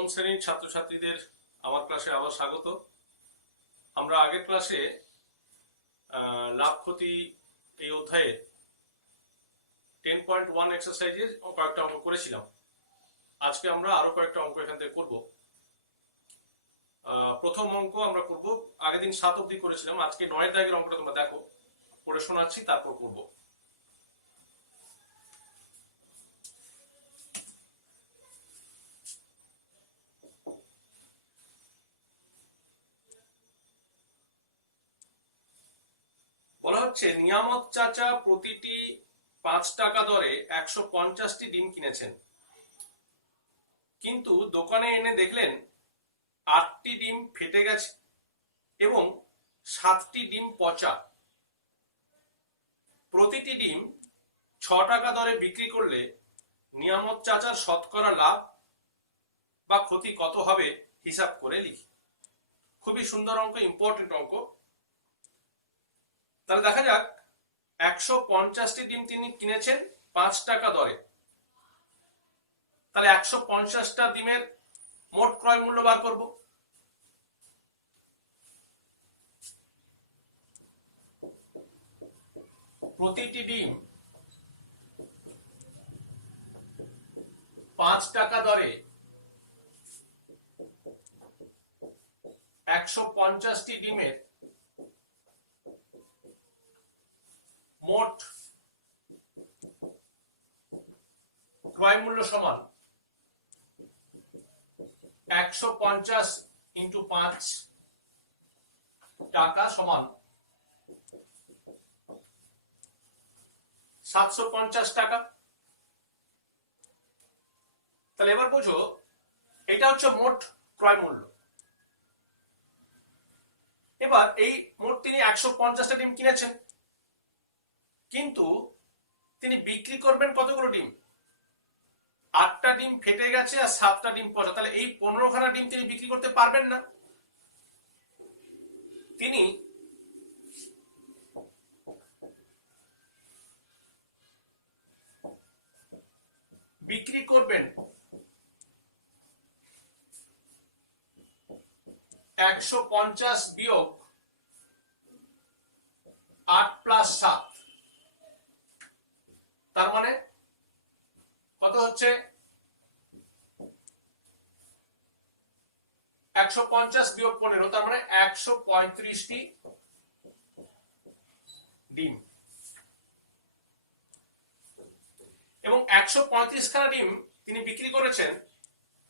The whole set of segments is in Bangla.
নবম শ্রেণীর ছাত্রছাত্রীদের আমার ক্লাসে আবার স্বাগত। আমরা আগের ক্লাসে লাভ ক্ষতি এই অধ্যায়ে 10.1 এক্সারসাইজের কয়েকটা অঙ্ক করেছিলাম। আজকে আমরা আরো কয়েকটা অঙ্ক এখান থেকে করব। প্রথম অঙ্ক আমরা করব, আগের দিন 7 অবধি করেছিলাম, আজকে 9 দাগের অঙ্কটা তোমরা দেখো, পড়ে শোনাচ্ছি তারপর করব। বলা হচ্ছে নিয়ামত চাচা প্রতিটি 5 টাকা দরে 150টি ডিম কিনেছেন, কিন্তু দোকানে এনে দেখলেন 8টি ডিম ফেটে গেছে এবং 7টি ডিম পচা। প্রতিটি ডিম 6 টাকা দরে বিক্রি করলে নিয়ামত চাচার শতকরা লাভ বা ক্ষতি কত হবে হিসাব করে লিখি। খুবই সুন্দর অঙ্ক, ইম্পর্টেন্ট অঙ্ক। তাহলে দেখা যাক, 150টি ডিম তিনি কিনেছেন 5 টাকা দরে, তাহলে 150টা ডিমের মোট ক্রয় মূল্য বার করব। প্রতিটি ডিম 5 টাকা দরে 150টি ডিমের মোট ক্রয় মূল্য সমান 150 ইন্টু 5 টাকা সমান 750 টাকা। তাহলে এবার বুঝো, এটা হচ্ছে মোট ক্রয় মূল্য। এবার এই মোট তিনি 150টা ডিম কিনেছেন, কিন্তু তিনি বিক্রি করবেন কতগুলো ডিম? 8টা ডিম ফেটে গেছে আর 7টা ডিম পচা। তাহলে এই 15খানা ডিম তিনি বিক্রি করতে পারবেন না। তিনি বিক্রি করবেন 150 বিয়োগ 8 প্লাস 7, তার মানে কত হচ্ছে? 150 বিয়োগ 15, তার মানে 135টি ডিম। এবং 135খানা ডিম তিনি বিক্রি করেছেন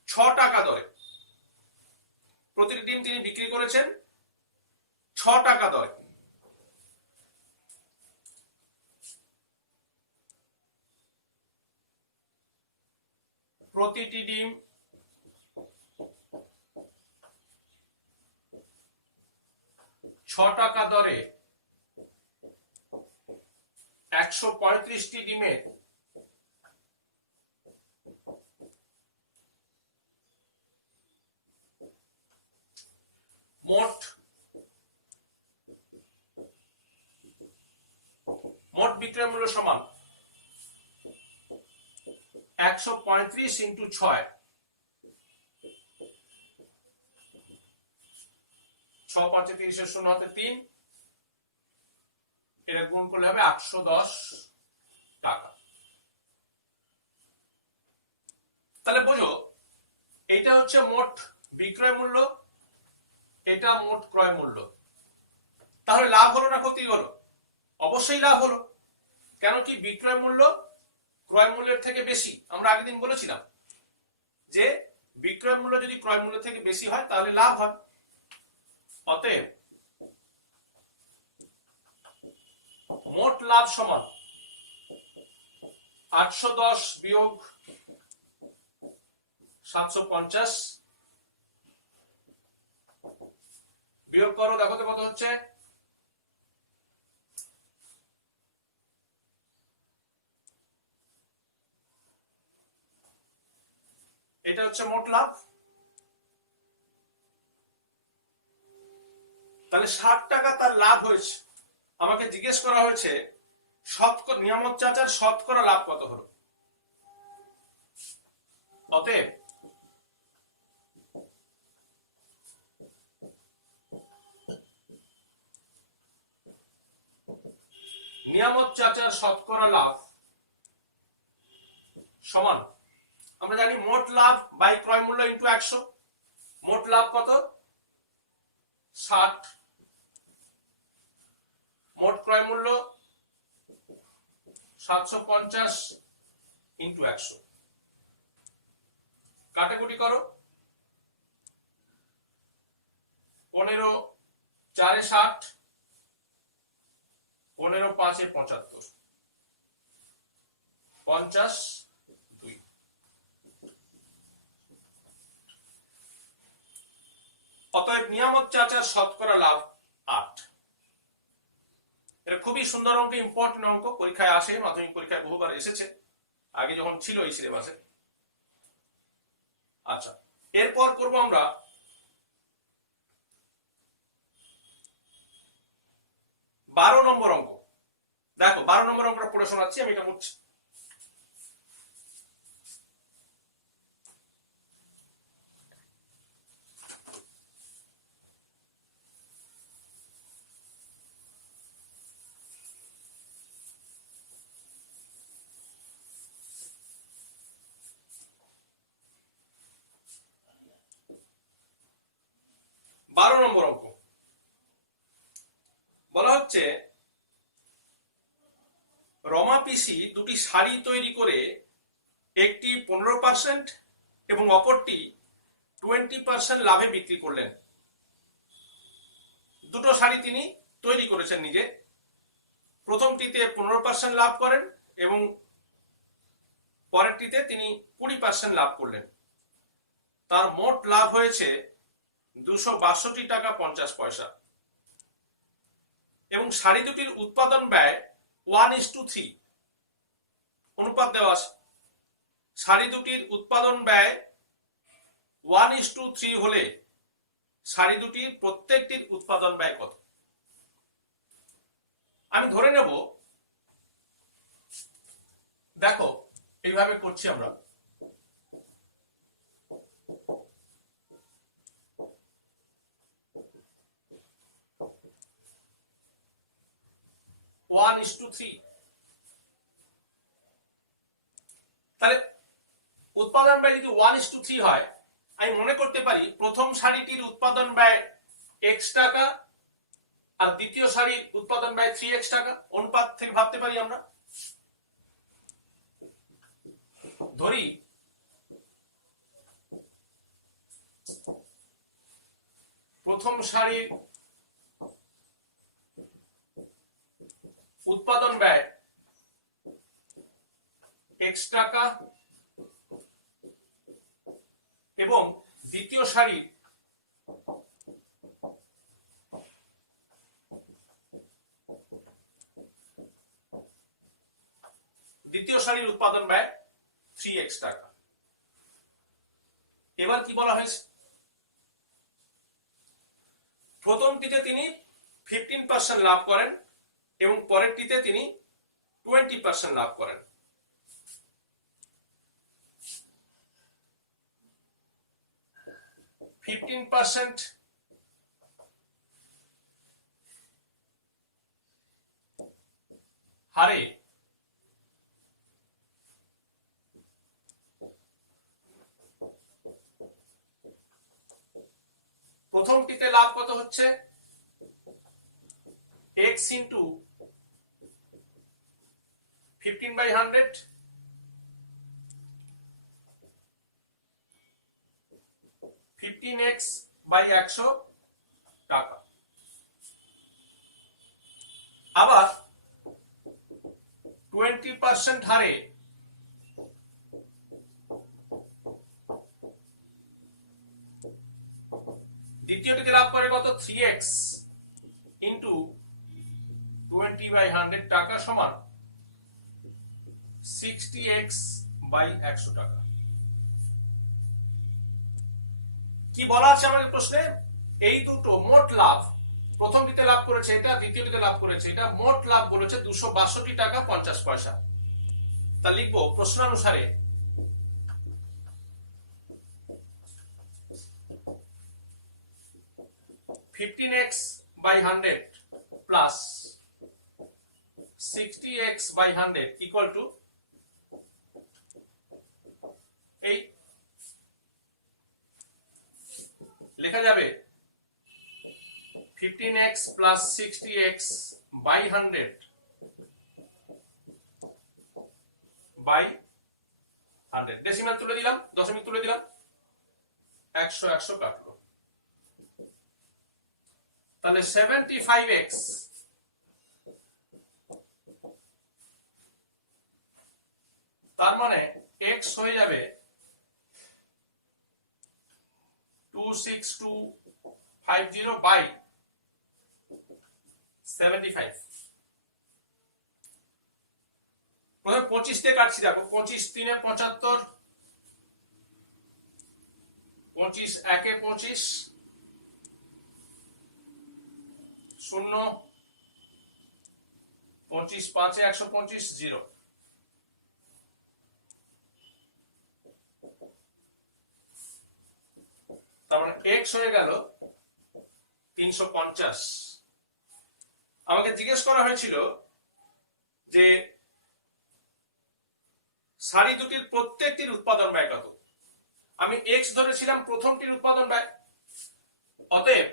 6 টাকা দরে। প্রতিটি ডিম তিনি বিক্রি করেছেন 6 টাকা দরে। প্রতিটি ডিম 6 টাকা দরে 135টি ডিমের মোট বিক্রয় মূল্য সমান 135 ইন্টু 6, 6 5 30 শূন্য হাতে 3, এটা গুণ করলে হবে 810 টাকা। তাহলে বোঝো, এটা হচ্ছে মোট বিক্রয় মূল্য, এটা মোট ক্রয় মূল্য। তাহলে লাভ হলো না ক্ষতি হলো? অবশ্যই লাভ হলো। কেন কি বিক্রয় মূল্য ক্রয় মূল্যের থেকে বেশি। আমরা আগের দিন বলেছিলাম যে বিক্রয় মূল্য যদি ক্রয় মূল্য থেকে বেশি হয় তাহলে লাভ হয়। অতএব মোট লাভ সমান 810 বিয়োগ 750, বিয়োগ করো, দেখো তো কত হচ্ছে। এটা হচ্ছে মোট লাভ। তাহলে 60 টাকা তার লাভ হয়েছে। আমাকে জিজ্ঞেস করা হয়েছে শতকরা নিয়ামত চাচার শতকরা লাভ কত হলো। অতএব নিয়ামত চাচার শতকরা লাভ সমান, আমরা জানি মোট লাভ বাই ক্রয় মূল্য ইন্টু 100। মোট লাভ কত? 60। মোট ক্রয় মূল্য 750 ইন্টু 100। কাটাকুটি করো, 15 4 60, 15 5 75, 52। অতএব নিয়ামত চাচার শতকরা লাভ 8। এটা খুবই সুন্দর অঙ্ক, ইম্পর্টেন্ট অঙ্ক, পরীক্ষায় আসে, মাধ্যমিক পরীক্ষায় বহুবার এসেছে আগে যখন ছিল এই সিলেবাসে। আচ্ছা, এরপর করব আমরা 12 নম্বর অঙ্ক। দেখো 12 নম্বর অঙ্কটা পড়ে শোনাচ্ছি, আমি এটা মুছছি। নম্বর অঙ্ক বলা হচ্ছে রমা পিসি দুটি শাড়ি তৈরি করে একটি 15% এবং অপরটি 20% লাভে বিক্রি করলেন। দুটো শাড়ি তিনি তৈরি করেছেন নিজে, প্রথমটিতে 15% লাভ করেন এবং পরেরটিতে তিনি 20% লাভ করলেন। তার মোট লাভ হয়েছে 262 টাকা 50 পয়সা এবং শাড়ি দুটির উৎপাদন ব্যয় 1:3 অনুপাত দেওয়া আছে। শাড়ি দুটির উৎপাদন ব্যয় 1:3 হলে শাড়ি দুটির প্রত্যেকটির উৎপাদন ব্যয় কত? আমি ধরে নেব, দেখো এইভাবে করছি আমরা। তাহলে উৎপাদন ব্যয় যদি 1:3 হয়, আমি মনে করতে পারি প্রথম শাড়িটির উৎপাদন ব্যয় x টাকা আর দ্বিতীয় শাড়ির উৎপাদন ব্যয় 3x টাকা। অনুপাত থেকে ভাবতে পারি আমরা। ধরি প্রথম শাড়ির উৎপাদন ব্যয় x টাকা এবং দ্বিতীয় শাড়ির উৎপাদন ব্যয় 3x টাকা। এবার কি বলা হয়েছে? প্রথমটিতে তিনি 15% লাভ করেন এবং পরেরটিতে তিনি 20% লাভ করেন। হারে প্রথমটিতে লাভ কত হচ্ছে? x ইন্টু 15/100 15x বাই 100 টাকা। আবার 20% হারে দ্বিতীয়টিতে লাভ করে কত? 3x ইন্টু 20/100 টাকা সমান 60x বাই 100 টাকা। কি বলা আছে আমাদের প্রশ্নে? এই দুটো মোট লাভ, প্রথমটিতে লাভ করেছে এটা, দ্বিতীয়টিতে লাভ করেছে এটা, মোট লাভ বলেছে 262 টাকা 50 পয়সা। তা লিখবো প্রশ্নানুসারে $15x/100 plus 60x by 100 equal to এই লেখা যাবে 15x plus 60x by 100 by 100 decimal তুলে দিলাম, দশমিক তুলে দিলাম, 100 100 কাটলো, তাহলে 75x তার মানে x হয়ে যাবে 26250 by 75। প্রথমে 25 দিয়ে কাটছি, দেখো 25 3 75, 25 1 25, 0, 25 5 125, 0। তার মানে x হয়ে গেল 350। আমাকে জিজ্ঞেস করা হয়েছিল যে শাড়ি দুটির প্রত্যেকটির উৎপাদন ব্যয় কত। আমি x ধরেছিলাম প্রথমটির উৎপাদন ব্যয়, অতএব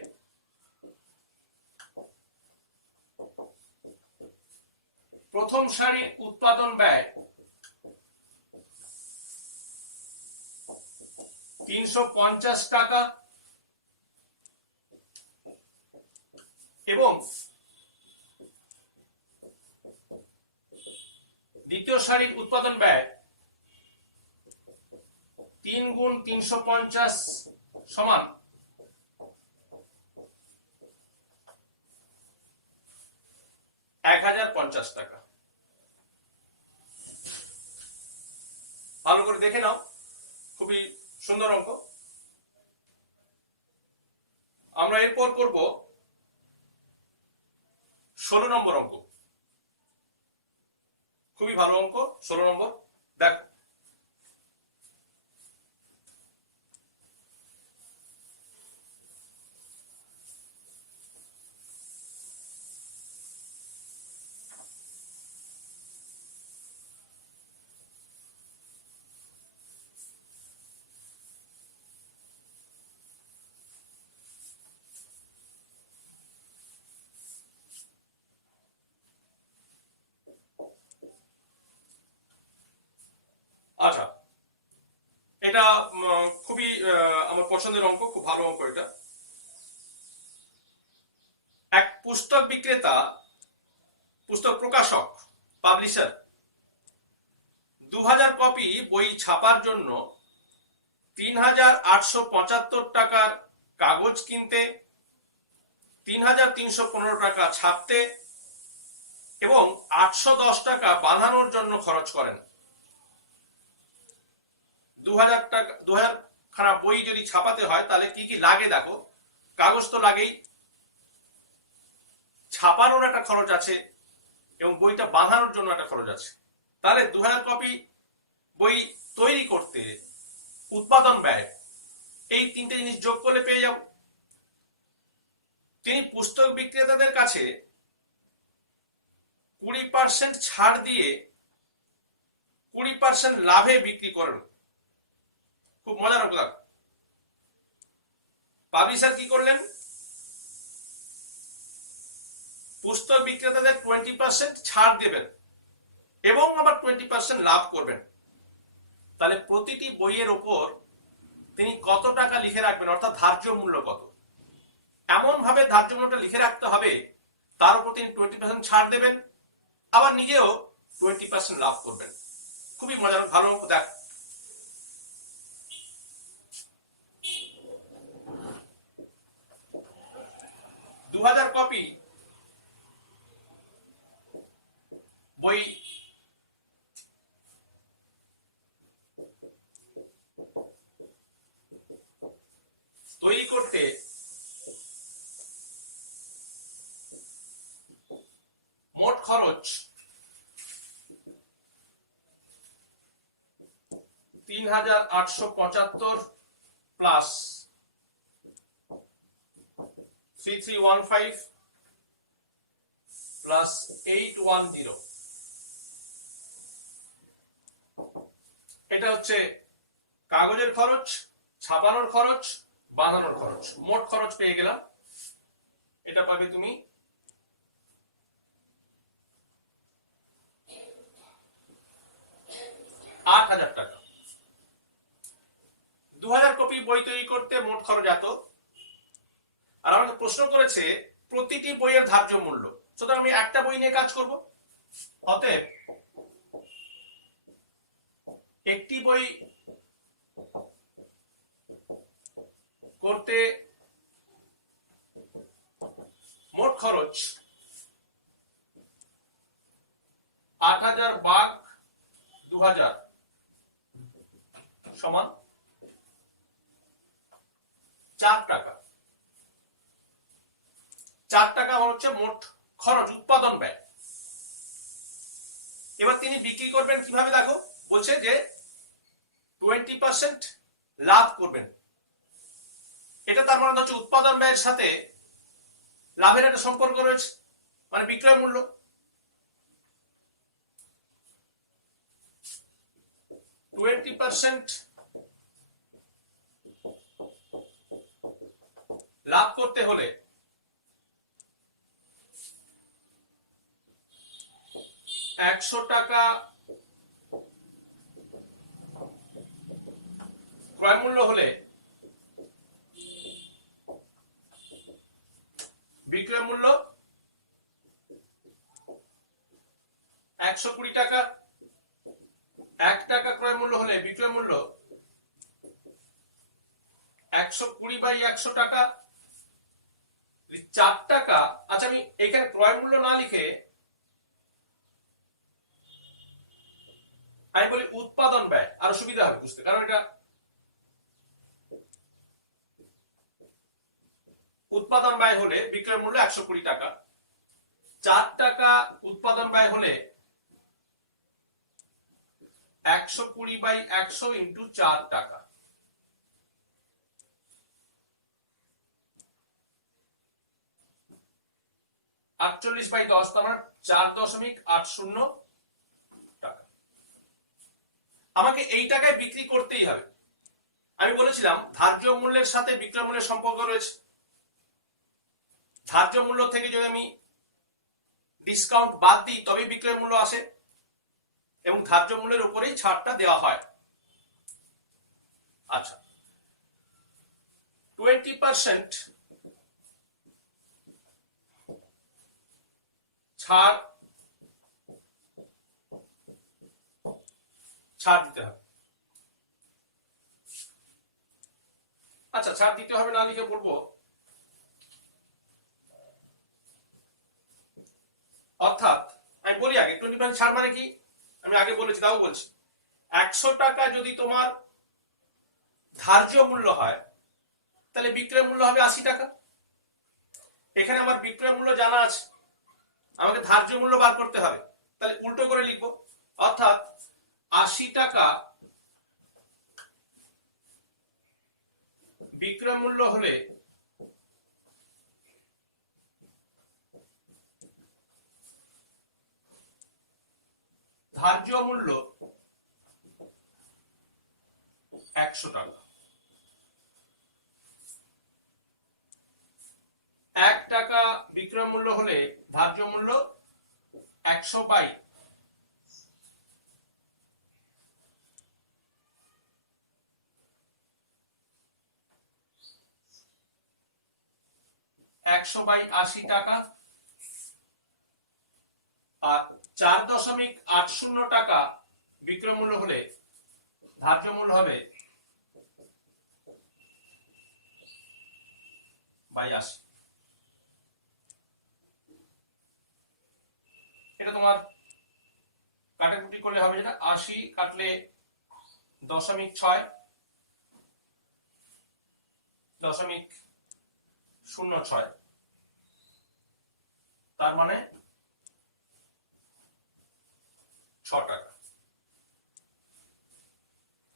প্রথম শাড়ির উৎপাদন ব্যয় 350 টাকা এবং দ্বিতীয় শাড়ির উৎপাদন ব্যয় 3 গুণ 350 সমান 1050 টাকা। ভালো করে দেখে নাও, খুবই সুন্দর অঙ্ক। আমরা এরপর করব 16 নম্বর অঙ্ক। খুবই ভালো অঙ্ক 16 নম্বর। দেখো আচ্ছা, এটা খুবই আমার পছন্দের অঙ্ক, খুব ভালো অঙ্ক এটা। এক পুস্তক বিক্রেতা, পুস্তক প্রকাশক, পাবলিশার 2000 কপি বই ছাপার জন্য 3875 টাকার কাগজ কিনতে, 3315 টাকা ছাপতে এবং 810 টাকা বাঁধানোর জন্য খরচ করেন। 2000 টাকা, 2000 খানা বই যদি ছাপাতে হয় তাহলে কি কি লাগে দেখো। কাগজ তো লাগেই, ছাপানোর একটা খরচ আছে এবং বইটা বাঁধানোর জন্য একটা খরচ আছে। তাহলে 2000 কপি বই তৈরি করতে উৎপাদন ব্যয়, এই তিনটে জিনিস যোগ করলে পেয়ে যাব। তিনি পুস্তক বিক্রেতাদের কাছে 20% ছাড় দিয়ে 20% লাভে বিক্রি করেন। খুব মজার অঙ্ক। পাবলিশার কি করলেন, পুস্তক বিক্রেতাদের 20% ছাড় দেবেন এবং আবার 20% লাভ করবেন। তাহলে প্রতিটি বইয়ের ওপর তিনি কত টাকা লিখে রাখবেন, অর্থাৎ ধার্য মূল্য কত। এমন ভাবে ধার্য মূল্যটা লিখে রাখতে হবে তার উপর তিনি 20% ছাড় দেবেন, আবার নিজেও 20% লাভ করবেন। খুবই মজার ভালো অঙ্ক। দেখ 2000 কপি বই তৈরি করতে মোট খরচ 3875 প্লাস 3315 প্লাস 810 এটা হচ্ছে কাগজের খরচ, ছাপানোর খরচ, বানানোর খরচ, মোট খরচ পেয়ে গেলাম। এটা পাবে তুমি 8,000 টাকা। 2000 কপি বই তৈরি করতে মোট খরচ এত। আর আমাকে প্রশ্ন করেছে প্রতিটি বইয়ের ধার্য মূল্য, সুতরাং আমি একটা বই নিয়ে কাজ করব। অতএব একটি বই করতে মোট খরচ 8,000 ভাগ 2000 সমান 4 টাকা। 4 টাকা আমার হচ্ছে মোট খরচ, উৎপাদন ব্যয়। এবার তিনি বিক্রি করবেন কিভাবে দেখো, বলছে যে 20% লাভ করবেন। এটা তার মানে হচ্ছে উৎপাদন ব্যয়ের সাথে লাভের একটা সম্পর্ক রয়েছে, মানে বিক্রয় মূল্য। লাভ করতে হলে 100 টাকা ক্রয় মূল্য হলে বিক্রয় মূল্য 120 টাকা। 1 টাকা ক্রয় মূল্য হলে বিক্রয় মূল্য 120/100 টাকা। 4 টাকা। আচ্ছা, আমি এখানে ক্রয় মূল্য না লিখে আমি বলি উৎপাদন ব্যয়, আরো সুবিধা হবে বুঝতে, কারণ এটা উৎপাদন ব্যয় হলে বিক্রয় মূল্য 120 টাকা। 4 টাকা উৎপাদন ব্যয় হলে 120/100 ইন্টু 4 টাকা। 48/10, তার মানে 4.80 টাকা। আমাকে এই টাকায় বিক্রি করতেই হবে। আমি বলেছিলাম ধার্য মূল্যের সাথে বিক্রয় মূল্যের সম্পর্ক রয়েছে। ধার্য মূল্য থেকে যদি আমি ডিসকাউন্ট বাদ দিই তবেই বিক্রয় মূল্য আসে, এবং ধার্য মূল্যের উপরেই ছাড়টা দেওয়া হয়। আচ্ছা, 20% ছাড় দিতে হবে। আচ্ছা, ছাড় দিতে হবে না লিখে বলবো অর্থাৎ আমি বলি আগে 20% ছাড় মানে কি, আমি আগে বলেছি তাও বলছি। 100 টাকা যদি তোমার ধার্য মূল্য হয় তাহলে বিক্রয় মূল্য হবে 80 টাকা। এখানে আমার বিক্রয় মূল্য জানা আছে, আমাকে ধার্য মূল্য বার করতে হবে, তাহলে উল্টো করে লিখবো। অর্থাৎ 80 টাকা বিক্রয় মূল্য হলে ধার্য মূল্য 100 টাকা। 1 টাকা বিক্রয় মূল্য হলে ধার্য মূল্য 100/100, টাকা। আর 4.80 টাকা বিক্রয় মূল্য হলে ধার্য মূল্য হবে 82। এটা তোমার কাটাকুটি করলে হবে, যেটা 80 কাটলে 0.6, তার মানে 6 টাকা।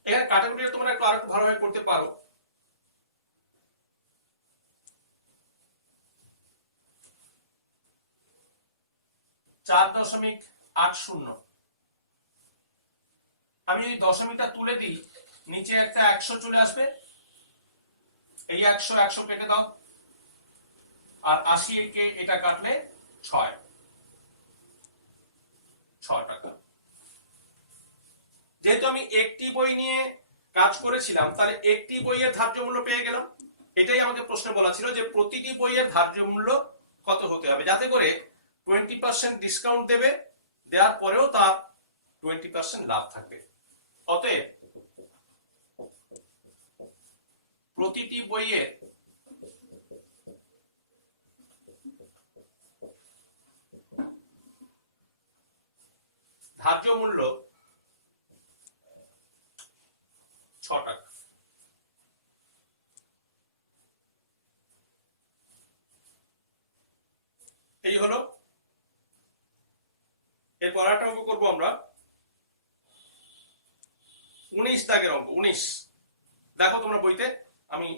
এখানে কাটাকুটিটা তোমরা একটু আরেকটু ভালোভাবে করতে পারো। 4.80 আমি যদি দশমিকটা তুলে দিই নিচে একটা 100 চলে আসবে, এই 100 100 কেটে দাও, আর 80 কে এটা কাটলে 6 টাকা। যেহেতু আমি একটি বই নিয়ে কাজ করেছিলাম, তাহলে একটি বইয়ের ধার্য মূল্য পেয়ে গেলাম। এটাই আমাকে প্রশ্নে বলা ছিল যে প্রতিটি বইয়ের ধার্য মূল্য কত হতে হবে, যাতে করে 20% ডিসকাউন্ট দেবে, দেওয়ার পরেও তার 20% লাভ থাকবে। অতএব প্রতিটি বইয়ের ধার্য মূল্য 6 টাকা। এই হলো। এরপর একটা অঙ্ক করবো আমরা, 19 দাগের অঙ্ক। 19 দেখো তোমরা বইতে, আমি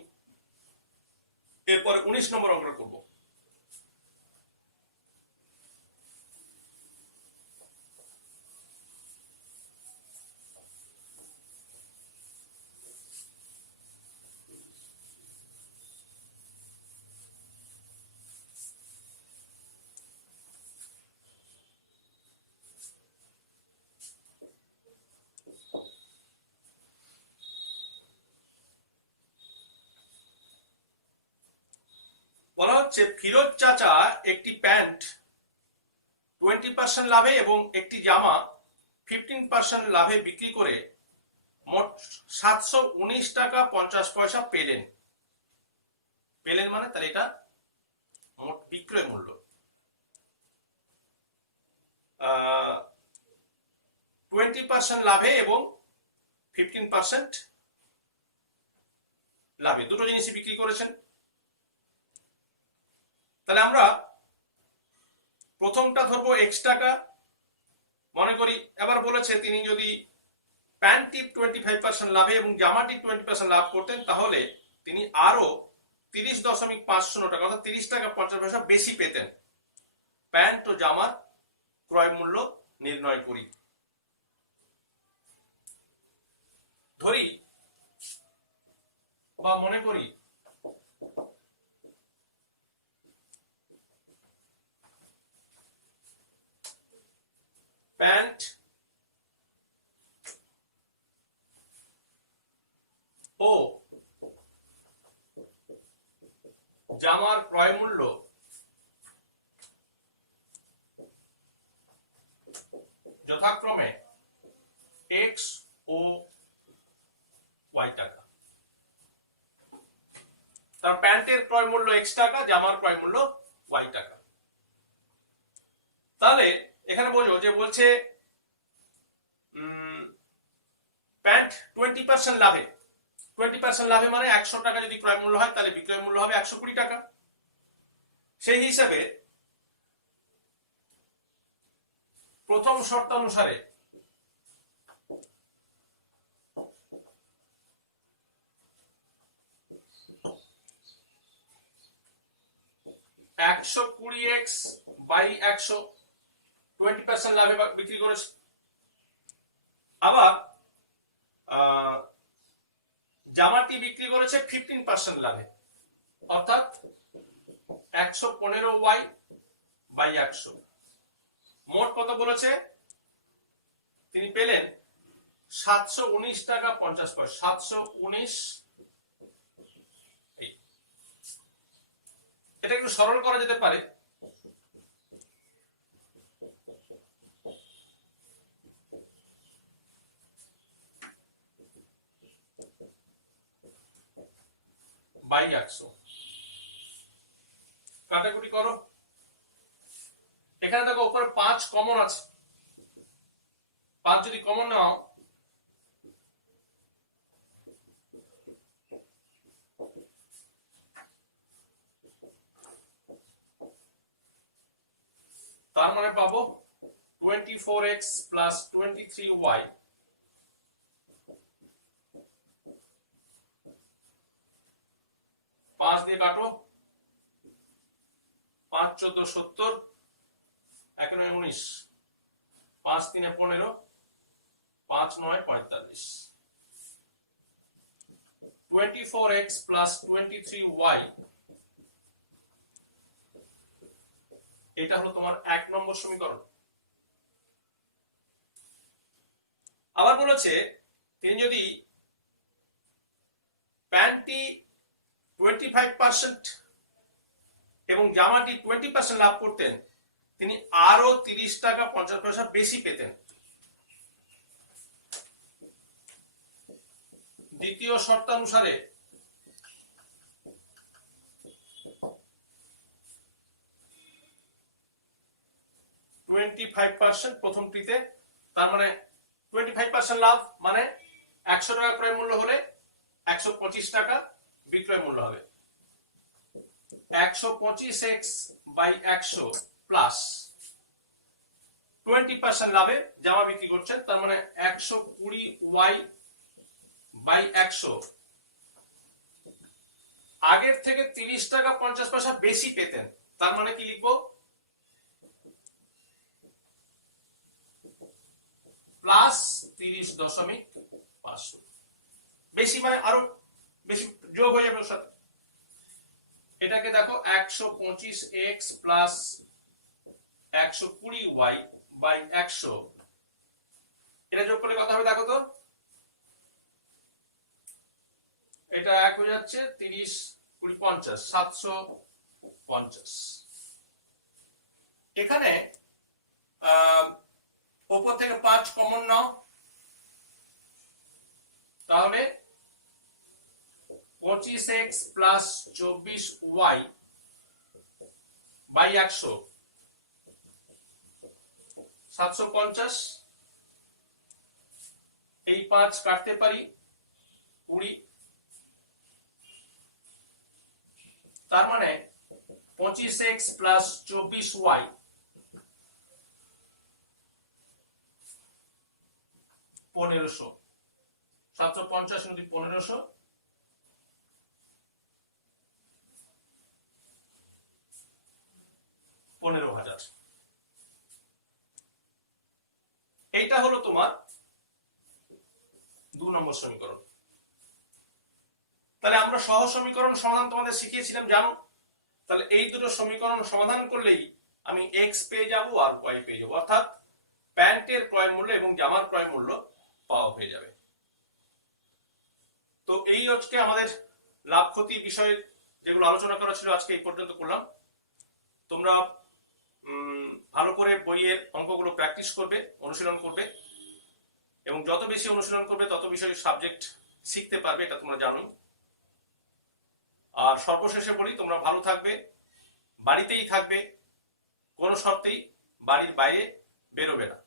এরপরে 19 নম্বর অঙ্কটা করবো। বলা হচ্ছে ফিরোজ চাচা একটি প্যান্ট 20% লাভে এবং একটি জামা 15% লাভে বিক্রি করে মোট 719 টাকা 50 পয়সা পেলেন। মানে তাহলে এটা মোট বিক্রয় মূল্য। 20% লাভে এবং 15% লাভে দুটো জিনিসই বিক্রি করেছেন। তাহলে আমরা প্রথমটা ধরবো x টাকা মনে করি। এবার বলেছে তিনি যদি প্যান্টটি 25% লাভে এবং জামাটি 20% লাভ করতেন, তাহলে তিনি আরো 30.50 টাকা অর্থাৎ 30 টাকা 50 পয়সা বেশি পেতেন। প্যান্ট ও জামার ক্রয় মূল্য নির্ণয় করি। ধরি বা মনে করি প্যান্ট ও জামার ক্রয় মূল্য যথাক্রমে x ও y টাকা। তার প্যান্টের ক্রয় মূল্য x টাকা, জামার ক্রয় মূল্য y টাকা। তাহলে এখানে বোঝো যে বলছে প্যান্ট 20% লাভে, 20% লাভে মানে 100 টাকা যদি ক্রয় মূল্য হয়, তাহলে বিক্রয় মূল্য হবে 120 টাকা। সেই হিসাবে প্রথম শর্ত অনুসারে 120x বাই 100 20% লাভে বিক্রি করেছে। আবার জামাটি বিক্রি করেছে 15% লাভে, অর্থাৎ 115y বাই 100। মোট কত বলেছে? তিনি পেলেন 719 টাকা 50 পয়সা। 719, এটা একটু সরল করা যেতে পারে। বাই 100 কাটাকুটি করো। এখানে দেখো উপরে 5 কমন আছে, 5 যদি কমন নাও তার মানে পাবো 24x প্লাস 23y। 5 দিয়ে কাটো, 5 14 70, 1 9 19, 5 3 15, 5 9 45 24x প্লাস 23y, এটা হলো তোমার 1 নম্বর সমীকরণ। আবার বলেছে তিনি যদি প্যান্টটি 25% এবং জামাটি 20% লাভ করতেন, তিনি আরো 30 টাকা 50 পয়সা বেশি পেতেন। দ্বিতীয় শর্তানুসারে প্রথমটিতে, তার মানে 25% লাভ মানে 100 টাকা ক্রয় মূল্য হলে 125 টাকা বিক্রয় মূল্য হবে। 125x বাই 100 প্লাস 20% লাভে জামা বিক্রি করছেন, তার মানে 120y বাই 100, আগের থেকে 30 টাকা 50 পয়সা বেশি পেতেন, তার মানে কি লিখবো, প্লাস 30.5, বেশি মানে আরো বেশি যোগ হয়ে যাবে ওর সাথে। এটাকে দেখো 125x প্লাস 120y বাই 100, এটা যোগ করলে কত হবে দেখো তো, এটা 1 হয়ে যাচ্ছে 30 20 50 750। এখানে উপর থেকে 5 কমন নাও, তাহলে 25x প্লাস 24y বাই 100 750, এই 5 কাটতে পারি 20, তার মানে 25x প্লাস 24y 1500, 750 নদী 1500, 15,000। এইটা হলো তোমার 2 নম্বর সমীকরণ। তাহলে আমরা সহজ সমীকরণ সমাধান তোমাদের শিখিয়েছিলাম, জানো। তাহলে এই দুটো সমীকরণ সমাধান করলেই আমি x পেয়ে যাব আর y পেয়ে যাব, অর্থাৎ প্যান্টের ক্রয় মূল্য এবং জামার ক্রয় মূল্য পাওয়া হয়ে যাবে। তো এই আজকে আমাদের লাভ ক্ষতি বিষয়ে যেগুলো আলোচনা করা ছিল আজকে এই পর্যন্ত করলাম। তোমরা ভালো করে বইয়ের অঙ্কগুলো প্র্যাকটিস করবে, অনুশীলন করবে, এবং যত বেশি অনুশীলন করবে তত বেশি সাবজেক্ট শিখতে পারবে, এটা তোমরা জানোই। আর সর্বশেষে বলি, তোমরা ভালো থাকবে, বাড়িতেই থাকবে, কোনো শর্তেই বাড়ির বাইরে বেরোবে না।